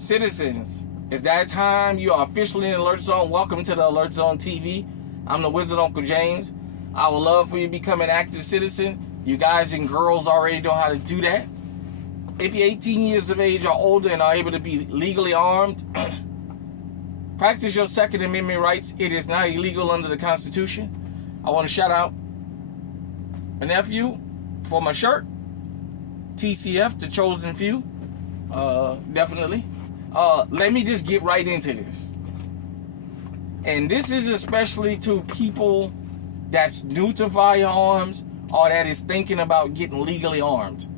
Citizens, it's that time. You are officially in Alert Zone. Welcome to the Alert Zone TV. I'm the Wizard Uncle James. I would love for you to become an active citizen. You guys and girls already know how to do that. If you're 18 years of age or older and are able to be legally armed, practice your Second Amendment rights. It is not illegal under the Constitution. I want to shout out a nephew for my shirt. TCF, the chosen few. Definitely. Let me just get right into this. And this is especially to people that's new to firearms or that is thinking about getting legally armed.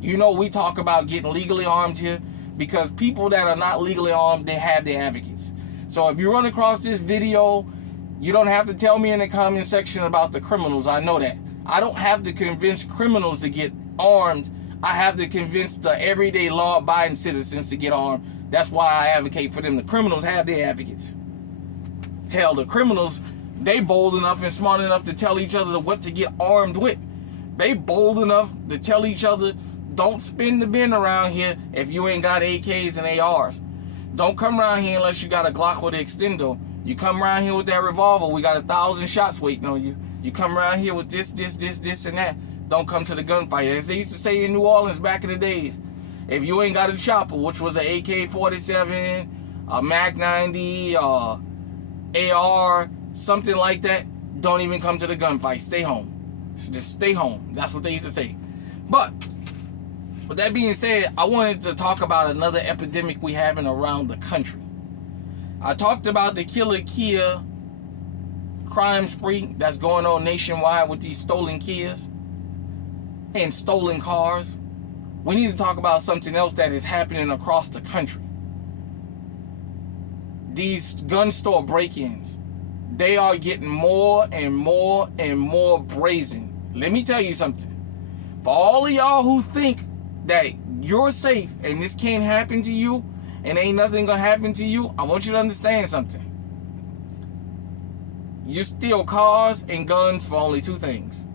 You know, we talk about getting legally armed here because people that are not legally armed, they have their advocates. So if you run across this video, you don't have to tell me in the comment section about the criminals. I know that. I don't have to convince criminals to get armed. I have to convince the everyday law-abiding citizens to get armed. That's why I advocate for them. The criminals have their advocates. Hell, the criminals, they bold enough and smart enough to tell each other what to get armed with. They bold enough to tell each other, don't spin the bin around here if you ain't got AKs and ARs. Don't come around here unless you got a Glock with an extendo. You come around here with that revolver, we got 1,000 shots waiting on you. You come around here with this, and that. Don't come to the gunfight. As they used to say in New Orleans back in the days, if you ain't got a chopper, which was an AK-47, a Mac-90, AR, something like that, don't even come to the gunfight. Stay home. So just stay home. That's what they used to say. But with that being said, I wanted to talk about another epidemic we having around the country. I talked about the Killer Kia crime spree that's going on nationwide with these stolen Kias and stolen cars. We need to talk about something else that is happening across the country. These gun store break-ins, they are getting more and more and more brazen. Let me tell you something. For all of y'all who think that you're safe and this can't happen to you and ain't nothing gonna happen to you, I want you to understand something. You steal cars and guns for only two things.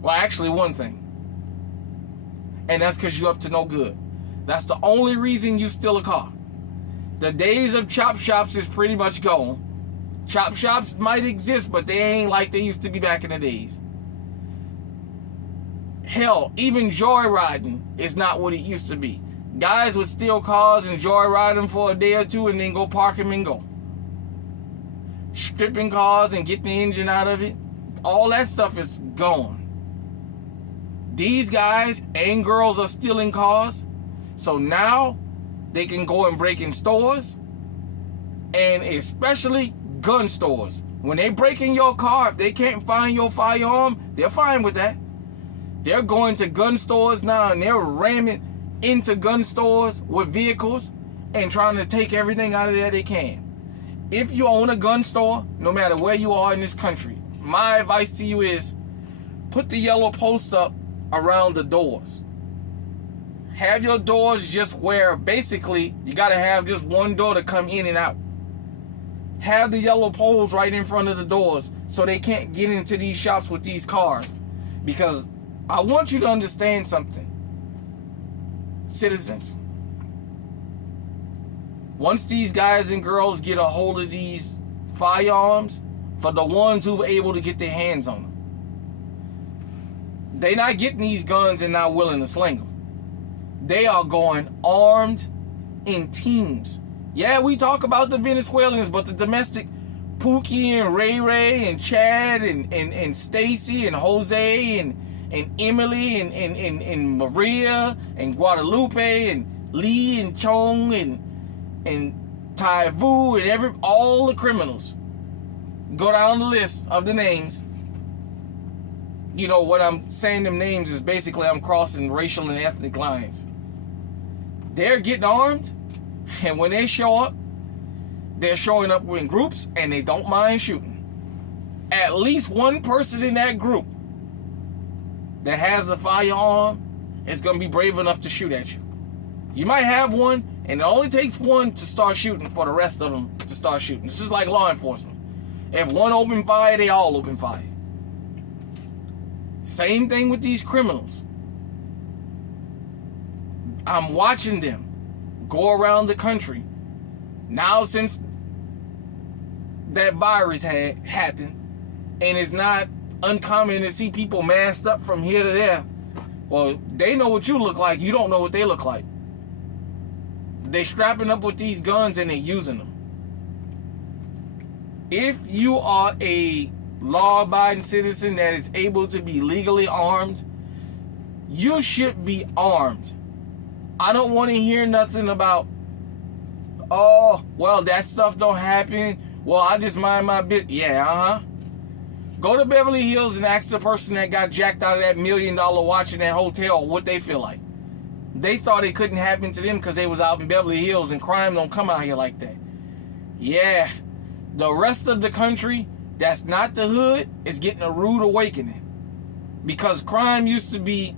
Well, actually one thing. And that's because you're up to no good. That's the only reason you steal a car. The days of chop shops is pretty much gone. Chop shops might exist, but they ain't like they used to be back in the days. Hell, even joyriding is not what it used to be. Guys would steal cars and joyride them for a day or two and then go park them and go. Stripping cars and getting the engine out of it, all that stuff is gone. These guys and girls are stealing cars, so now they can go and break in stores, and especially gun stores. When they break in your car, if they can't find your firearm, they're fine with that. They're going to gun stores now and they're ramming into gun stores with vehicles and trying to take everything out of there they can. If you own a gun store, no matter where you are in this country, my advice to you is put the yellow post up around the doors. Have your doors just where basically you got to have just one door to come in and out. Have the yellow poles right in front of the doors so they can't get into these shops with these cars. Because I want you to understand something. Citizens, once these guys and girls get a hold of these firearms, for the ones who are able to get their hands on them, they not getting these guns and not willing to sling them. They are going armed in teams. Yeah, we talk about the Venezuelans, but the domestic Pookie and Ray Ray and Chad and Stacy and Jose and Emily and Maria and Guadalupe and Lee and Chong and Tai Vu and all the criminals. Go down the list of the names. You know, what I'm saying them names is basically I'm crossing racial and ethnic lines. They're getting armed, and when they show up, they're showing up in groups and they don't mind shooting. At least one person in that group that has a firearm is going to be brave enough to shoot at you. You might have one, and it only takes one to start shooting for the rest of them to start shooting. It's just like law enforcement. If one open fire, they all open fire. Same thing with these criminals. I'm watching them go around the country. Now, since that virus had happened, and it's not uncommon to see people masked up from here to there, well, they know what you look like. You don't know what they look like. They strapping up with these guns and they're using them. If you are a law-abiding citizen that is able to be legally armed, you should be armed. I don't want to hear nothing about, oh, well, that stuff don't happen. Well, I just mind my business. Yeah, Go to Beverly Hills and ask the person that got jacked out of that $1 million watch in that hotel what they feel like. They thought it couldn't happen to them because they was out in Beverly Hills, and crime don't come out here like that. Yeah, the rest of the country that's not the hood is getting a rude awakening. Because crime used to be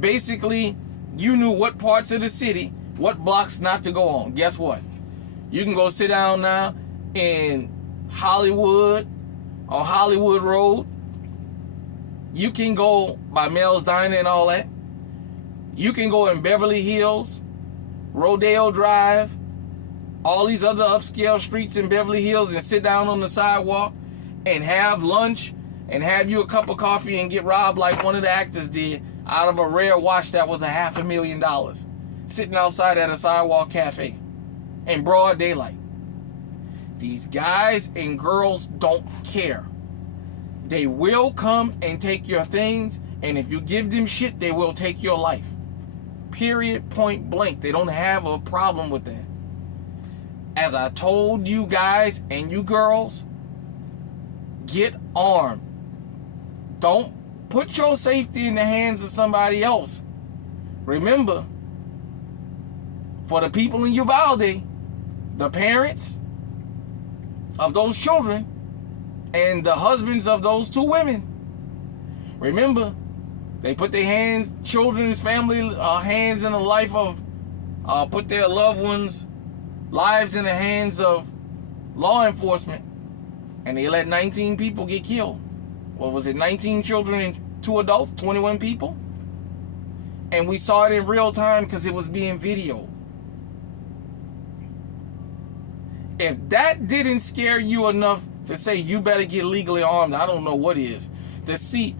basically, you knew what parts of the city, what blocks not to go on. Guess what? You can go sit down now in Hollywood or Hollywood Road. You can go by Mel's Diner and all that. You can go in Beverly Hills, Rodeo Drive, all these other upscale streets in Beverly Hills, and sit down on the sidewalk and have lunch and have you a cup of coffee and get robbed like one of the actors did out of a rare watch that was $500,000 sitting outside at a sidewalk cafe in broad daylight. These guys and girls don't care. They will come and take your things, and if you give them shit, they will take your life. Period, point blank. They don't have a problem with that. As I told you guys and you girls, get armed. Don't put your safety in the hands of somebody else. Remember, for the people in Uvalde, the parents of those children and the husbands of those two women, remember, they put their hands, children's family hands in the life of, put their loved ones' lives in the hands of law enforcement, and they let 19 people get killed. What was it, 19 children and 2 adults, 21 people? And we saw it in real time because it was being videoed. If that didn't scare you enough to say you better get legally armed, I don't know what is. To see,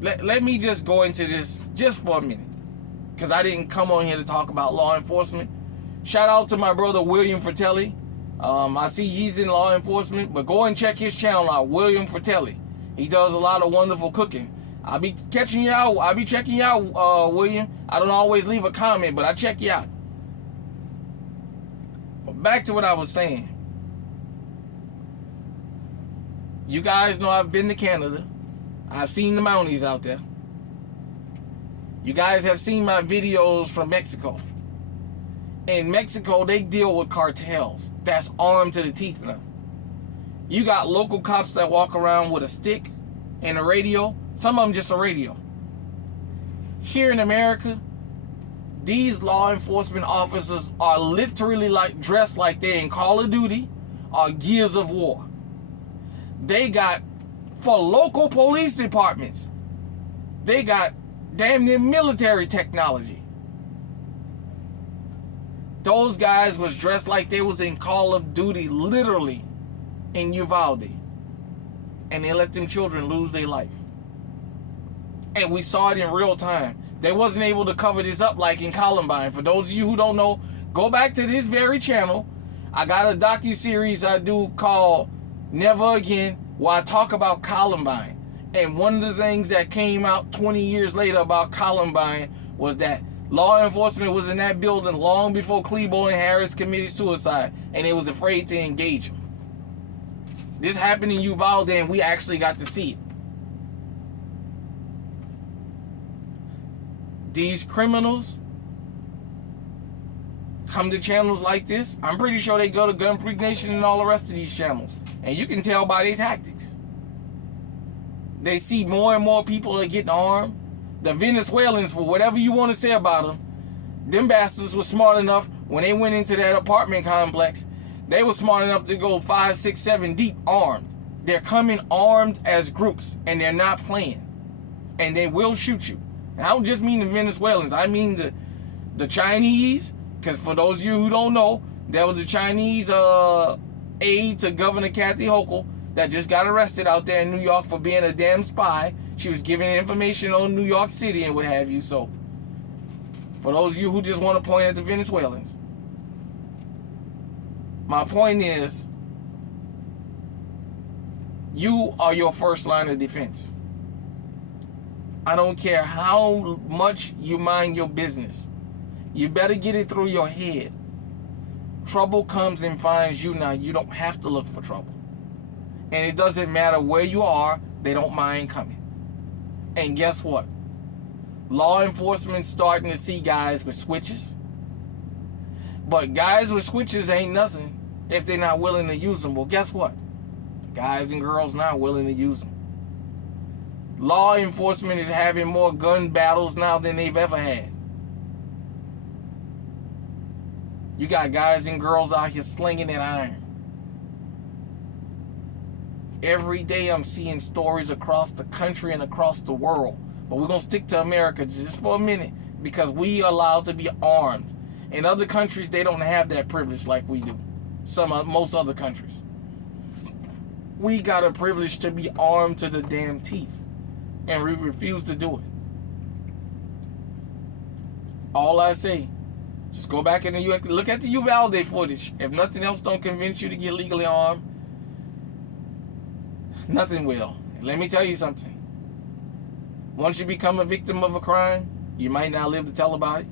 let me just go into this just for a minute, because I didn't come on here to talk about law enforcement. Shout out to my brother William Fratelli. I see he's in law enforcement, but go and check his channel out, William Fratelli. He does a lot of wonderful cooking. I'll be catching you out. I'll be checking you out, William. I don't always leave a comment, but I check you out. But back to what I was saying. You guys know I've been to Canada. I've seen the Mounties out there. You guys have seen my videos from Mexico. In Mexico, they deal with cartels that's armed to the teeth now. You got local cops that walk around with a stick and a radio. Some of them just a radio. Here in America, these law enforcement officers are literally like dressed like they're in Call of Duty or Gears of War. They got, for local police departments, they got damn near military technology. Those guys was dressed like they was in Call of Duty, literally, in Uvalde. And they let them children lose their life. And we saw it in real time. They wasn't able to cover this up like in Columbine. For those of you who don't know, go back to this very channel. I got a docu-series I do called Never Again, where I talk about Columbine. And one of the things that came out 20 years later about Columbine was that law enforcement was in that building long before Klebo and Harris committed suicide, and they was afraid to engage them. This happened in Uvalde, and we actually got to see it. These criminals come to channels like this. I'm pretty sure they go to Gun Freak Nation and all the rest of these channels. And you can tell by their tactics. They see more and more people are getting armed. The Venezuelans, for whatever you want to say about them bastards were smart enough when they went into that apartment complex. They were smart enough to go 5, 6, 7 deep armed. They're coming armed as groups, and they're not playing. And they will shoot you. And I don't just mean the Venezuelans. I mean the Chinese, Because for those of you who don't know, there was a Chinese aide to Governor Kathy Hochul that just got arrested out there in New York for being a damn spy. She was giving information on New York City and what have you. So, for those of you who just want to point at the Venezuelans, my point is, you are your first line of defense. I don't care how much you mind your business. You better get it through your head. Trouble comes and finds you now. You don't have to look for trouble. And it doesn't matter where you are, they don't mind coming. And guess what? Law enforcement's starting to see guys with switches. But guys with switches ain't nothing if they're not willing to use them. Well, guess what? Guys and girls not willing to use them. Law enforcement is having more gun battles now than they've ever had. You got guys and girls out here slinging that iron. Every day I'm seeing stories across the country and across the world. But we're going to stick to America just for a minute because we are allowed to be armed. In other countries, they don't have that privilege like we do. Most other countries. We got a privilege to be armed to the damn teeth. And we refuse to do it. All I say, just go back in the look at the Uvalde footage. If nothing else don't convince you to get legally armed, nothing will. And let me tell you something. Once you become a victim of a crime, you might not live to tell about it.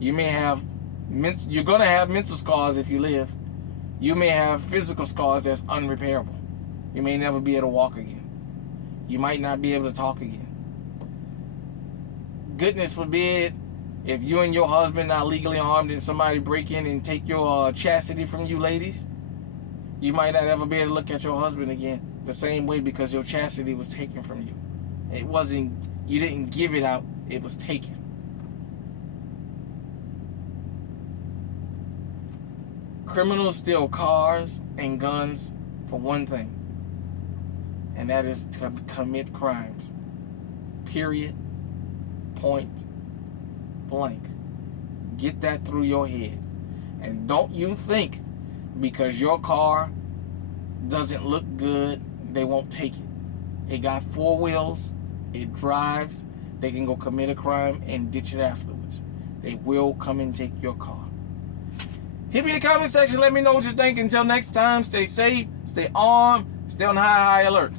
You're going to have mental scars if you live. You may have physical scars that's unrepairable. You may never be able to walk again. You might not be able to talk again. Goodness forbid, if you and your husband are legally armed and somebody break in and take your chastity from you ladies, you might not ever be able to look at your husband again the same way because your chastity was taken from you. It wasn't, you didn't give it out, it was taken. Criminals steal cars and guns for one thing, and that is to commit crimes. Period. Point blank. Get that through your head. And don't you think because your car doesn't look good, they won't take it. It got 4 wheels, it drives, they can go commit a crime and ditch it afterwards. They will come and take your car. Hit me in the comment section, let me know what you think. Until next time, stay safe, stay armed, stay on high alert.